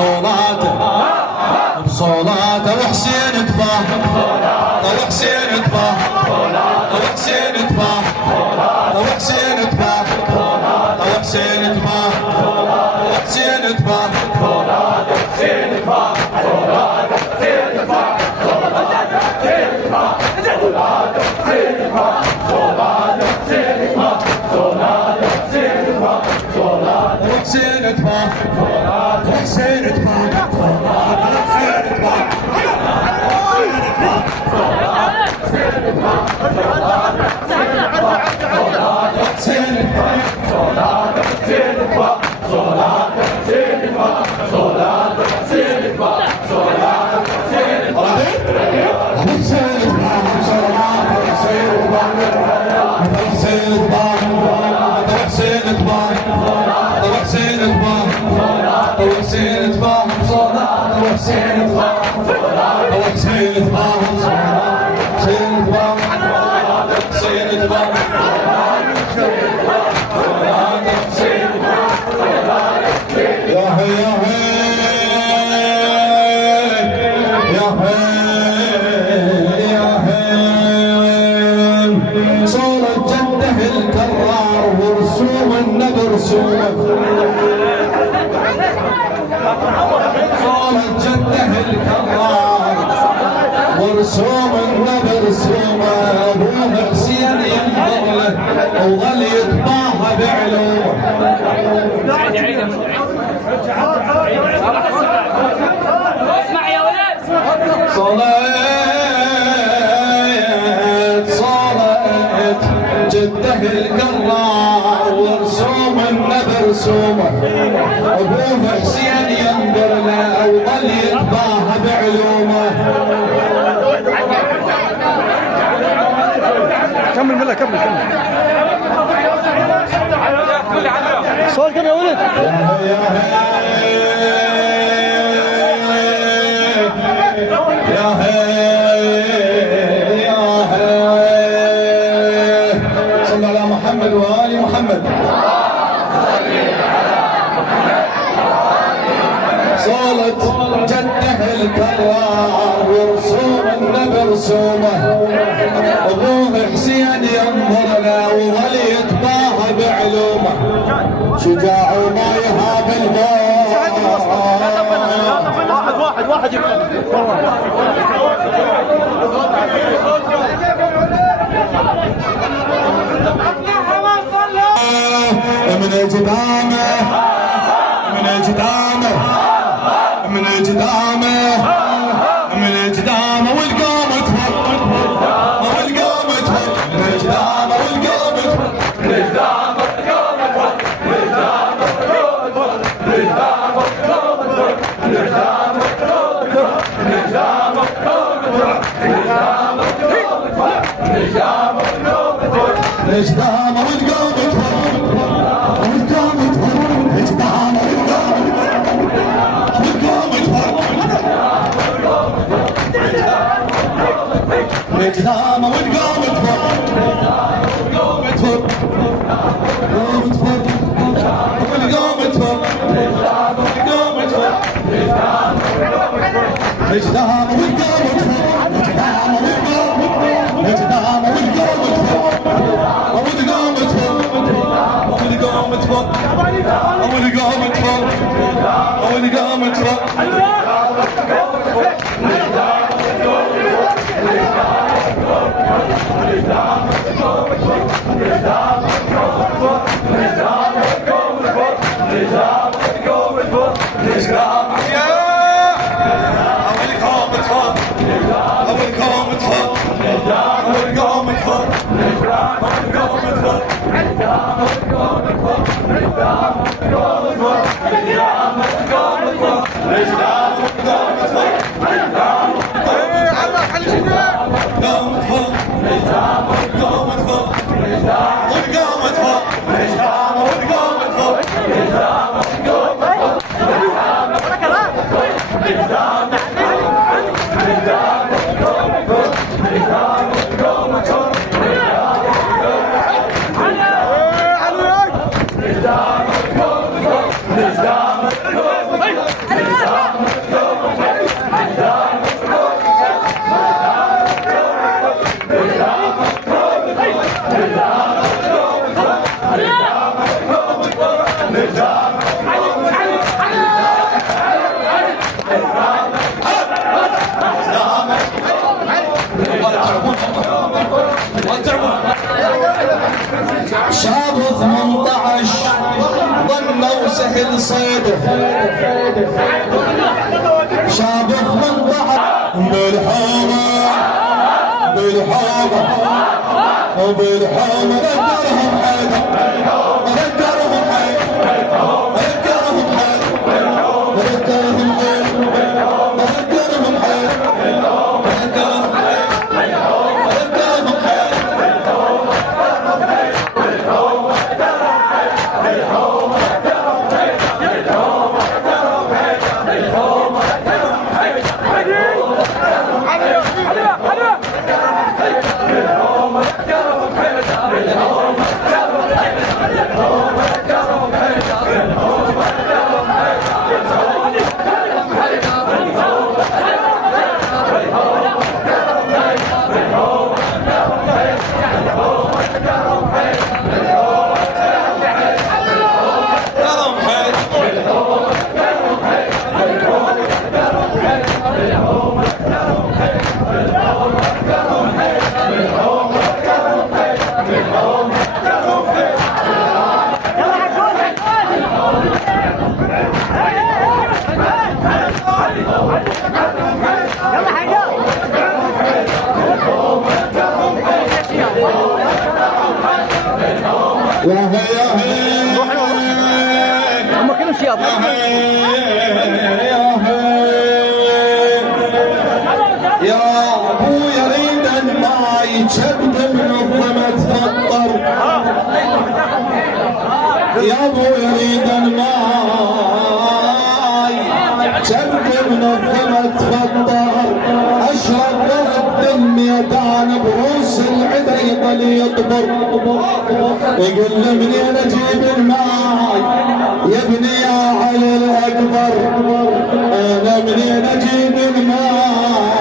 بصولاته بصولاته وحسين تباه وحسين تباه وحسين تباه وحسين تباه وحسين تباه وحسين تباه وحسين تباه ورسوم النبي رسومه ابوه حسين ينظر له وظل يتباهى بعلومه. اسمع يا ولد. صليت جده القرار ورسوم النبي رسومه ابوه حسين ينظر له وظل يتباهى بعلومه. كمل ملا كمل صوت كم يا ولد. صلى على محمد وآل محمد. صالت جده الكرار ورسوم النبي رسومه ابوه حسين ينظر له وظل يتباهى بعلومه. شجاع وما يهاب الغار. واحد من اجدامه من اجدامه من اجدامه من اجدامه والقوم تفر والقوم تفر من اجدامه والقوم تفر من اجدامه والقوم تفر من اجدامه والقوم تفر من اجدامه والقوم تفر من اجدامه والقوم تفر من اجدامه والقوم تفر من اجدامه والقوم تفر من اجدامه والقوم تفر من اجدامه والقوم تفر اجدامه والقوم تفر والقوم تفر والقوم تفر والقوم تفر والقوم تفر اجدامه والقوم تفر اجدامه والقوم تفر والقوم تفر والقوم تفر والقوم تفر والقوم تفر Hey! شاب 18 ظنوا سهل صيده، شاب 18 بالحومه بالحومه وبالحومه ذكرهم حيدر ذكرهم حيدر ذكرهم حيدر ذكرهم حيدر ذكرهم حيدر ذكرهم هم كلهم شياط. يا ابويا ريد الماي جبد منظمة تفطر، يا ابويا ريد الماي جبد منظمة تفطر، اشرب ضرب الميدان بروس العدا يضل يطبر، يقول له منين اجيب الماي يا ابني يا علي الاكبر، انا منين اجيب الماي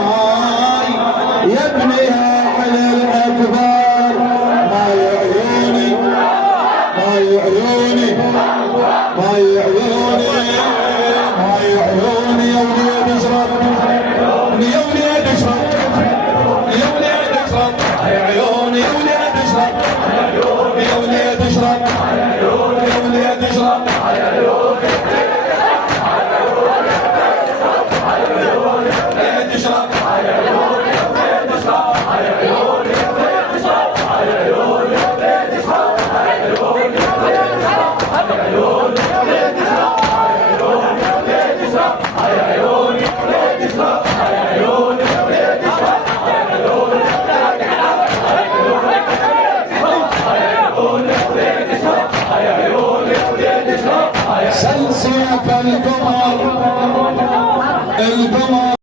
يا ابني يا علي الاكبر.